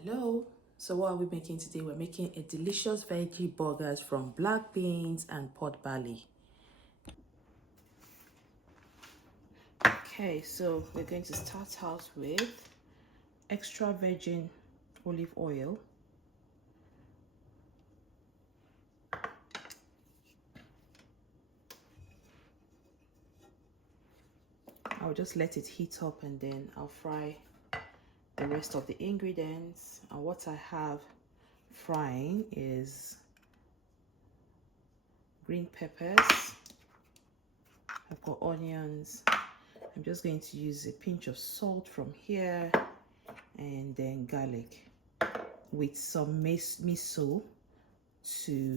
Hello. So what are we making today? We're making a delicious veggie burgers from black beans and pot barley. Okay, so we're going to start out with extra virgin olive oil. I'll just let it heat up and then I'll fry the rest of the ingredients. And what I have frying is green peppers. I've got onions. I'm just going to use a pinch of salt from here and then garlic with some miso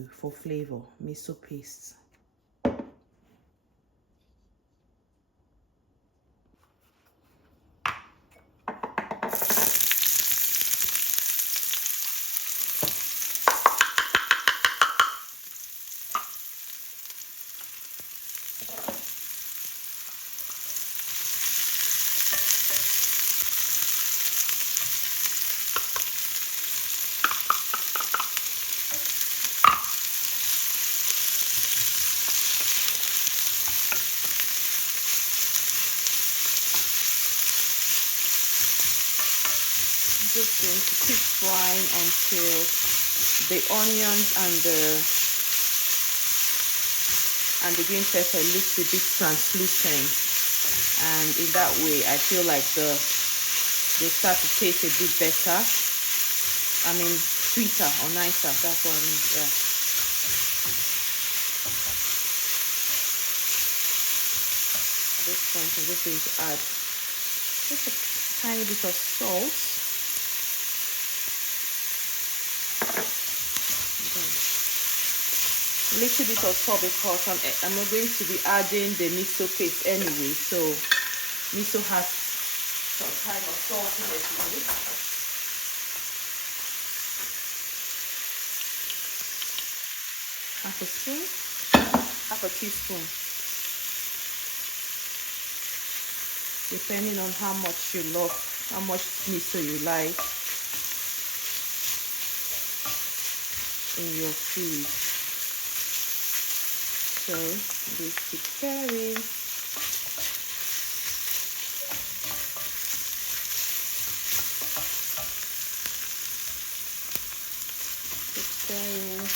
for flavor, miso paste. Just going to keep frying until the onions and the green pepper looks a bit translucent, and in that way I feel like they start to taste a bit better. I mean sweeter or nicer, that's what I mean. Yeah. At this point I'm just going to add just a tiny bit of salt. A little bit of salt because I'm not going to be adding the miso paste anyway, so miso has some kind of saltiness in it. Half a spoon, half a teaspoon, depending on how much you love, how much miso you like in your food. So just keep stirring. Keep stirring.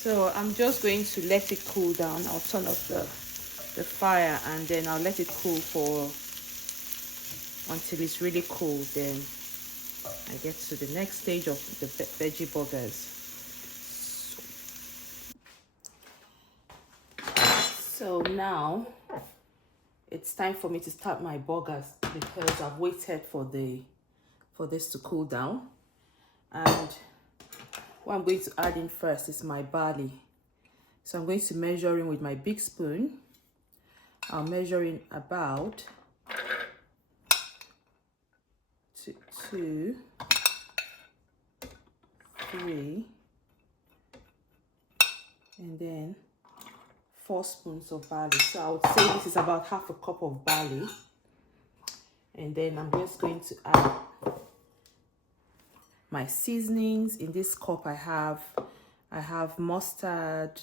So I'm just going to let it cool down. I'll turn off the fire and then I'll let it cool until it's really cool. Then I get to the next stage of the veggie burgers. So now it's time for me to start my burgers because I've waited for this to cool down. And what I'm going to add in first is my barley. So I'm going to measure in with my big spoon. I'll measure in about 2, 3, and then 4 spoons of barley. So I would say this is about half a cup of barley. And then I'm just going to add my seasonings. In this cup I have mustard,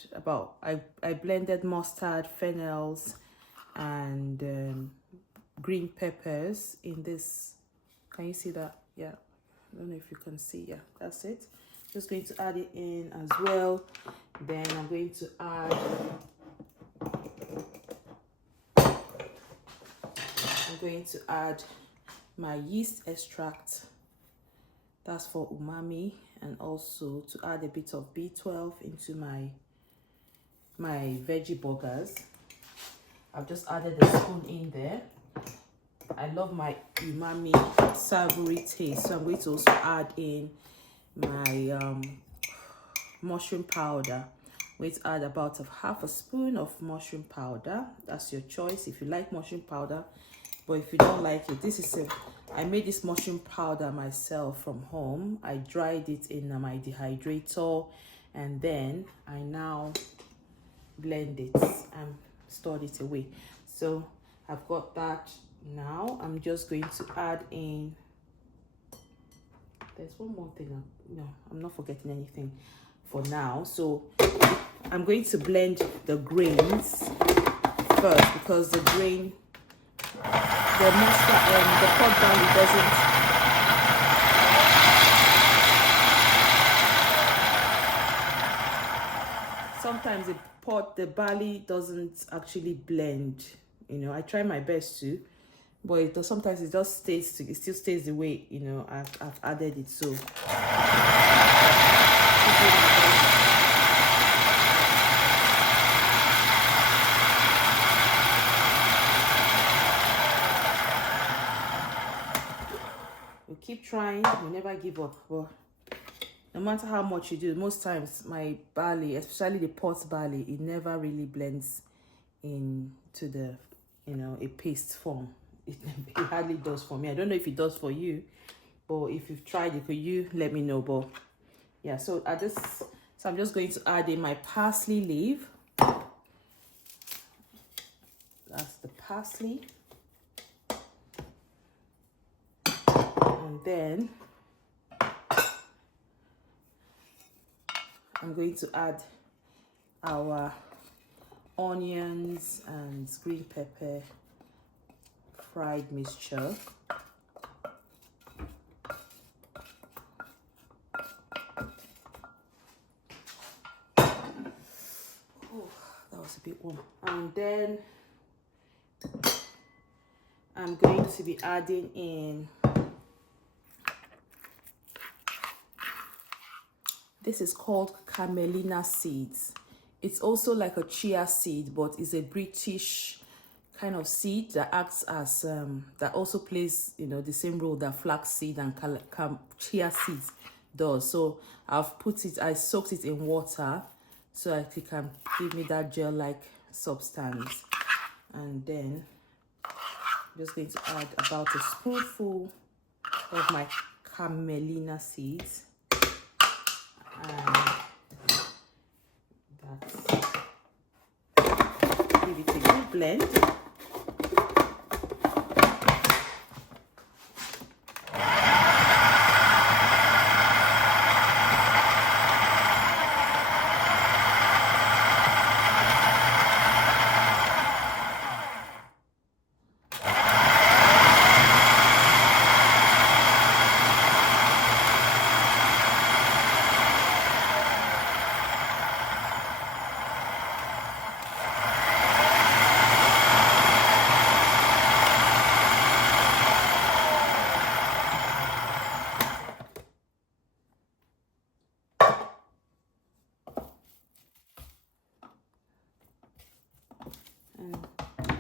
I blended mustard, fennels, and green peppers in this. Can you see that? Yeah, I don't know if you can see. Yeah, that's it. Just going to add it in as well. Then I'm going to add I'm going to add my yeast extract. That's for umami, and also to add a bit of B12 into my veggie burgers. I've just added a spoon in there. I love my umami savory taste, so I'm going to also add in my mushroom powder. I'm going to add about half a spoon of mushroom powder. That's your choice if you like mushroom powder, but if you don't like it, I made this mushroom powder myself from home. I dried it in my dehydrator, and then I now blend it and stored it away. So I've got that. Now I'm just going to add in, there's one more thing. No, I'm not forgetting anything for now. So I'm going to blend the grains first, because the grain, the pot barley doesn't, sometimes the barley doesn't actually blend. You know, I try my best to, but sometimes it just stays, it still stays the way, you know, I've added it. So we keep trying, we never give up. But no matter how much you do, most times my barley, especially the pot barley, it never really blends into the, you know, a paste form. It hardly does for me. I don't know if it does for you, but if you've tried it, could you let me know? But yeah, so I'm just going to add in my parsley leaf. That's the parsley. And then I'm going to add our onions and green pepper fried mixture. Oh, that was a bit warm. And then I'm going to be adding in, this is called camelina seeds. It's also like a chia seed, but it's a British kind of seed that acts as that also plays, you know, the same role that flax seed and chia seeds does. So I soaked it in water so that it can give me that gel-like substance. And then I'm just going to add about a spoonful of my camelina seeds. And give it a good blend.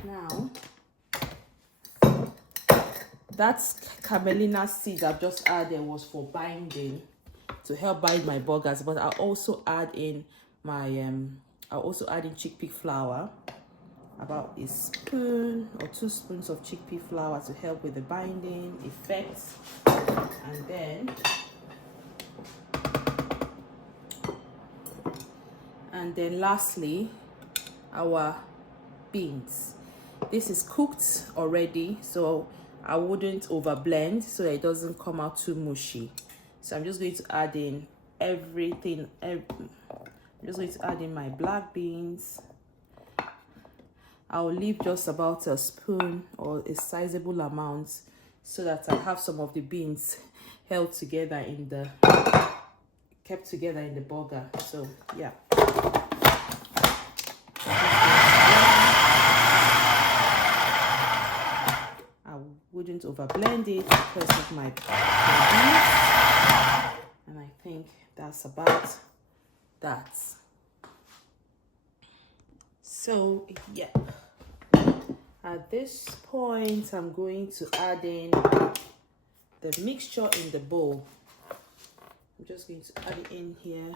Now, that camelina seed I've just added was for binding, to help bind my burgers. But I'll also add in my chickpea flour, about a spoon or 2 spoons of chickpea flour to help with the binding effect. And then lastly, our beans. This is cooked already, so I wouldn't over blend so that it doesn't come out too mushy. So I'm just going to add in everything. I'm just going to add in my black beans. I'll leave just about a spoon or a sizable amount so that I have some of the beans kept together in the burger. So yeah. don't over blend it because of my babies. And I think that's about that. So yeah, at this point I'm going to add in the mixture in the bowl. I'm just going to add it in here.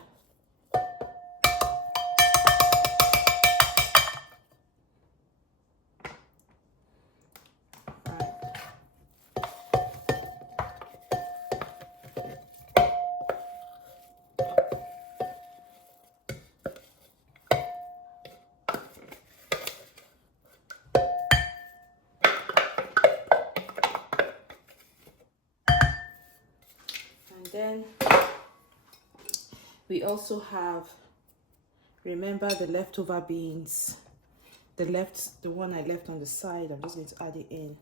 Then we also have, remember the leftover beans, the one I left on the side. I'm just going to add it in.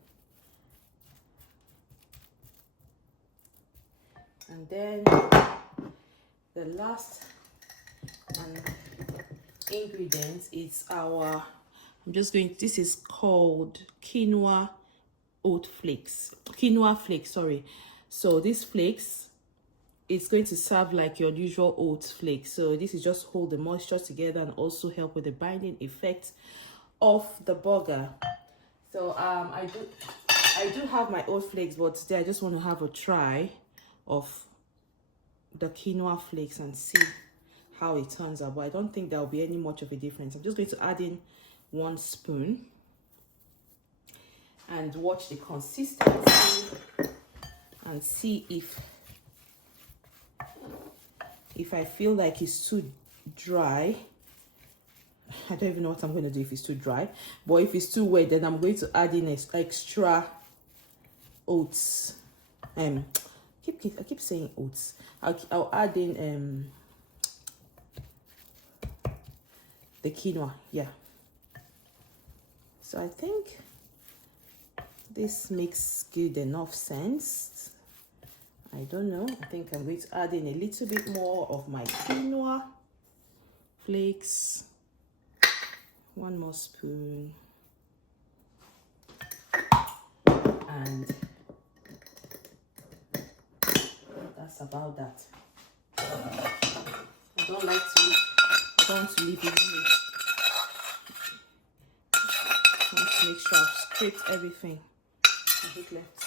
And then the last ingredient is our, this is called quinoa flakes, sorry. So these flakes, it's going to serve like your usual oat flakes. So this is just hold the moisture together and also help with the binding effect of the burger. So I do have my oat flakes, but today I just want to have a try of the quinoa flakes and see how it turns out. But I don't think there will be any much of a difference. I'm just going to add in 1 spoon and watch the consistency and see if I feel like it's too dry. I don't even know what I'm going to do if it's too dry, but if it's too wet, then I'm going to add in extra oats. I keep saying oats. I'll add in the quinoa. Yeah, so I think this makes good enough sense. I don't know. I think I'm going to add in a little bit more of my quinoa flakes. 1 more spoon. And that's about that. I don't want to leave it in. I want to make sure I've scraped everything. A bit left.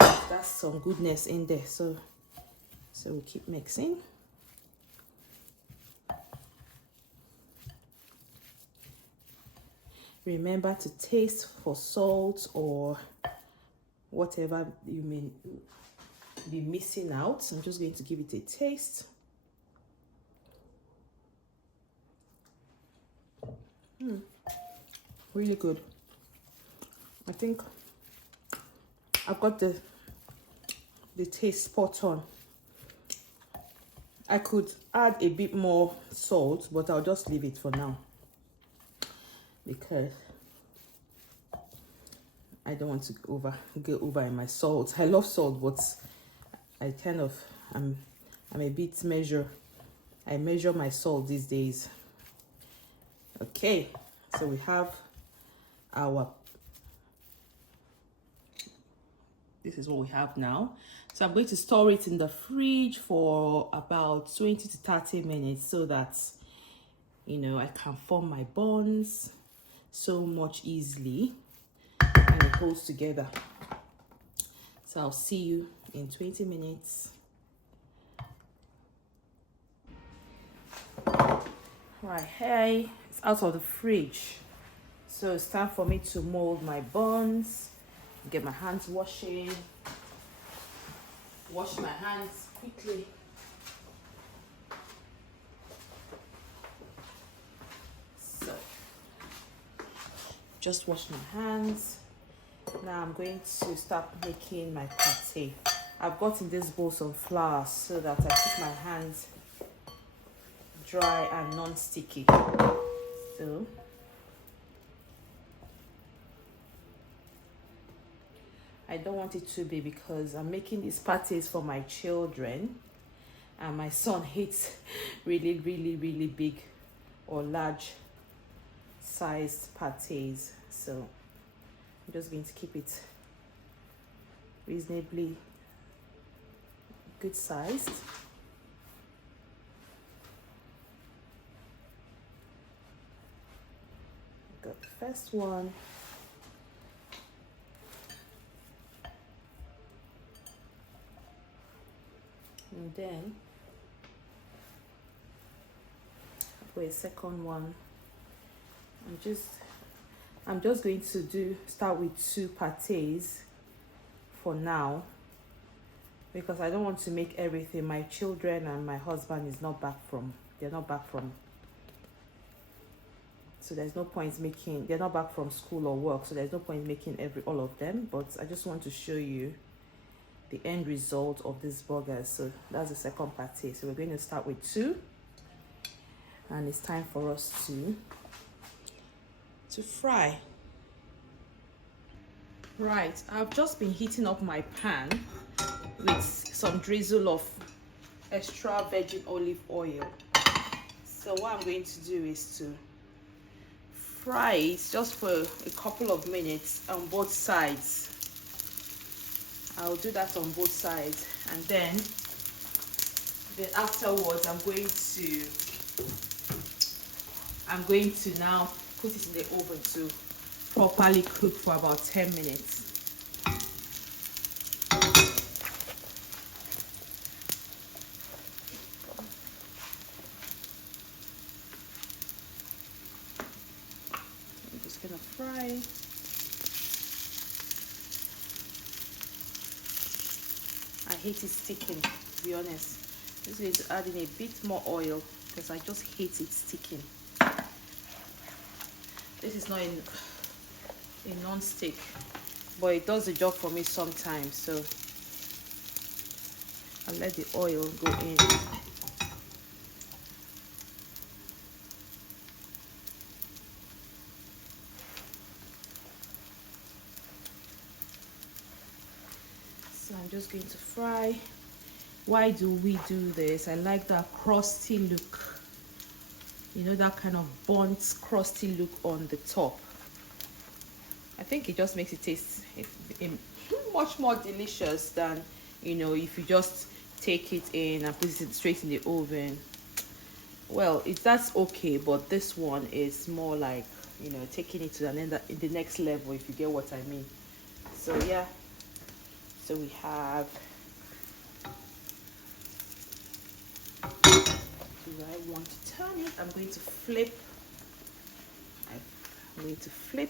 Oh, that's some goodness in there. So we'll keep mixing. Remember to taste for salt or whatever you may be missing out. I'm just going to give it a taste. Really good. I think I've got the taste spot on. I could add a bit more salt, but I'll just leave it for now because I don't want to go over in my salt. I love salt, but I'm a bit I measure my salt these days. Okay, so we have this is what we have now. So I'm going to store it in the fridge for about 20 to 30 minutes so that, you know, I can form my buns so much easily and it holds together. So I'll see you in 20 minutes. Right, hey, it's out of the fridge. So it's time for me to mold my buns. Get my hands washing. Wash my hands quickly. So just wash my hands. Now I'm going to start making my pate. I've got in this bowl some flour so that I keep my hands dry and non-sticky. So I don't want it to be because I'm making these pates for my children and my son hates really big or large sized pates. So I'm just going to keep it reasonably good sized. Got the first one. And then for a second one, I'm just going to start with 2 pâtés for now, because I don't want to make everything. My children and my husband is not back from, so there's no point making, they're not back from school or work, so there's no point making all of them. But I just want to show you the end result of these burgers. So that's the second pâté. So we're going to start with 2, and it's time for us to fry. Right, I've just been heating up my pan with some drizzle of extra virgin olive oil. So what I'm going to do is to fry it just for a couple of minutes on both sides. I'll do that on both sides, and then afterwards I'm going to now put it in the oven to properly cook for about 10 minutes. I'm just gonna fry. I hate it sticking, to be honest. I'm just going to add in a bit more oil because I just hate it sticking. This is not a non-stick, but it does the job for me sometimes. So I'll let the oil go in. So I'm just going to fry. Why do we do this? I like that crusty look. You know, that kind of burnt, crusty look on the top. I think it just makes it taste much more delicious than, you know, if you just take it in and put it straight in the oven. Well, that's okay, but this one is more like, you know, taking it to the next level, if you get what I mean. So yeah, so we have, do I want to turn it? I'm going to flip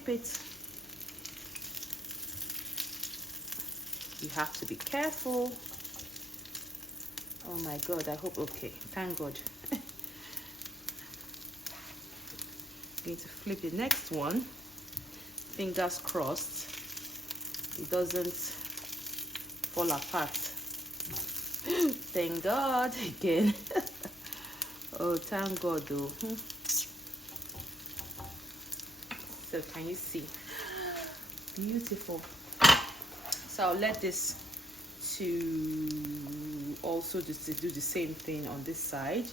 it. You have to be careful. Oh my God, I hope, okay, thank God. I'm going to flip the next one. Fingers crossed it doesn't fall apart. Thank God again. Oh, thank God though. So can you see? Beautiful. So I'll let this to also just to do the same thing on this side,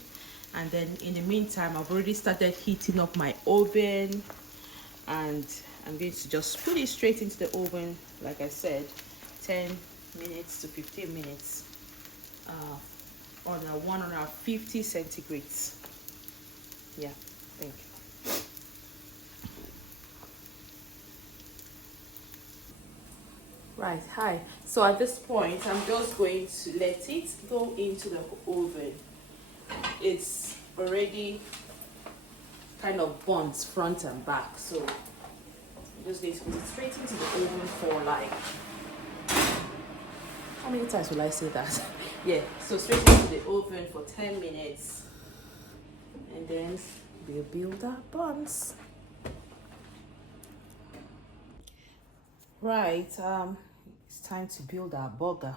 and then in the meantime I've already started heating up my oven, and I'm going to just put it straight into the oven, like I said, 10 minutes to 15 minutes on a 150 centigrades. Yeah, thank you. Right, hi. So at this point, I'm just going to let it go into the oven. It's already kind of burnt front and back, so I'm just going to put it straight into the oven for like, how many times will I say that? Yeah, so straight into the oven for 10 minutes, and then we'll build our buns. Right, it's time to build our burger.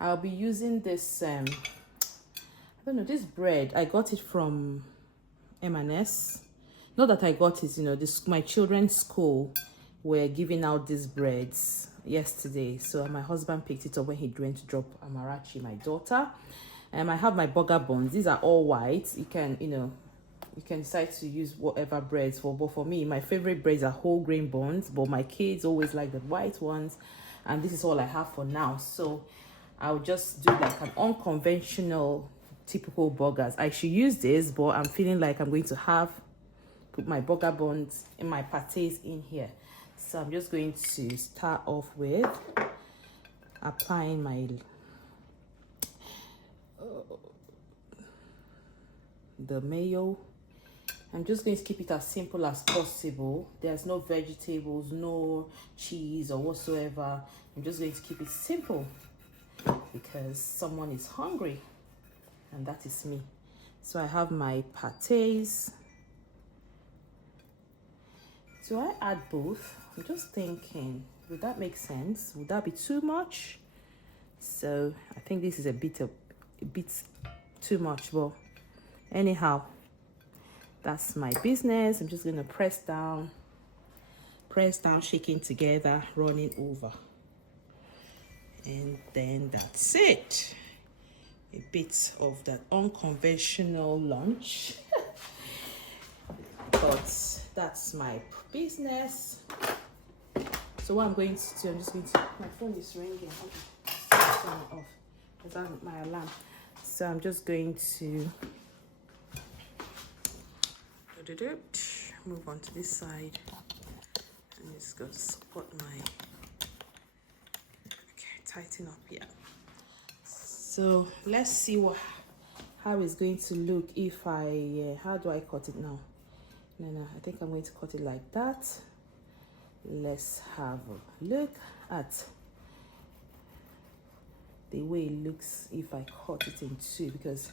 I'll be using this I don't know, this bread. I got it from M&S. Not that I got it, you know, my children's school were giving out these breads yesterday, so my husband picked it up when he went to drop Amarachi, my daughter. I have my burger buns. These are all white. You can, you know, you can decide to use whatever breads for, but for me, my favorite breads are whole grain buns, but my kids always like the white ones. and this is all I have for now. So I'll just do like an unconventional typical burgers. I should use this, but I'm feeling like I'm going to put my burger buns and my pâtés in here. So I'm just going to start off with applying my the mayo. I'm just going to keep it as simple as possible. There's no vegetables, no cheese or whatsoever. I'm just going to keep it simple because someone is hungry, and that is me. So I have my pâtés. Do I add both? I'm just thinking, would that make sense? Would that be too much? So I think this is a bit too much, but anyhow, that's my business. I'm just going to press down, shaking together, running over. And then that's it. A bit of that unconventional lunch. But that's my business. So what I'm going to do, my phone is ringing. Turn it off. That's my alarm. So I'm just going to move on to this side, and it's going to support my, tighten up here. So let's see how it's going to look if how do I cut it now? No, I think I'm going to cut it like that. Let's have a look at the way it looks if I cut it in two, because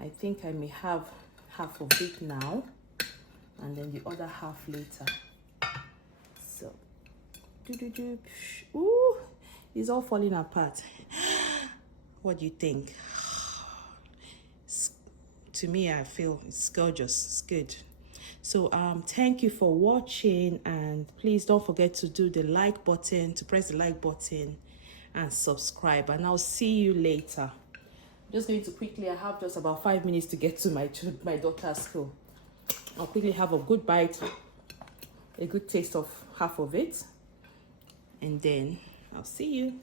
I think I may have half of it now and then the other half later. So ooh, it's all falling apart. What do you think? To me, I feel it's gorgeous. It's good. So thank you for watching, and please don't forget to do the like button, to press the like button and subscribe, and I'll see you later. I'm just going to quickly, I have just about 5 minutes to get to my daughter's school. I'll quickly have a good bite, a good taste of half of it, and then I'll see you.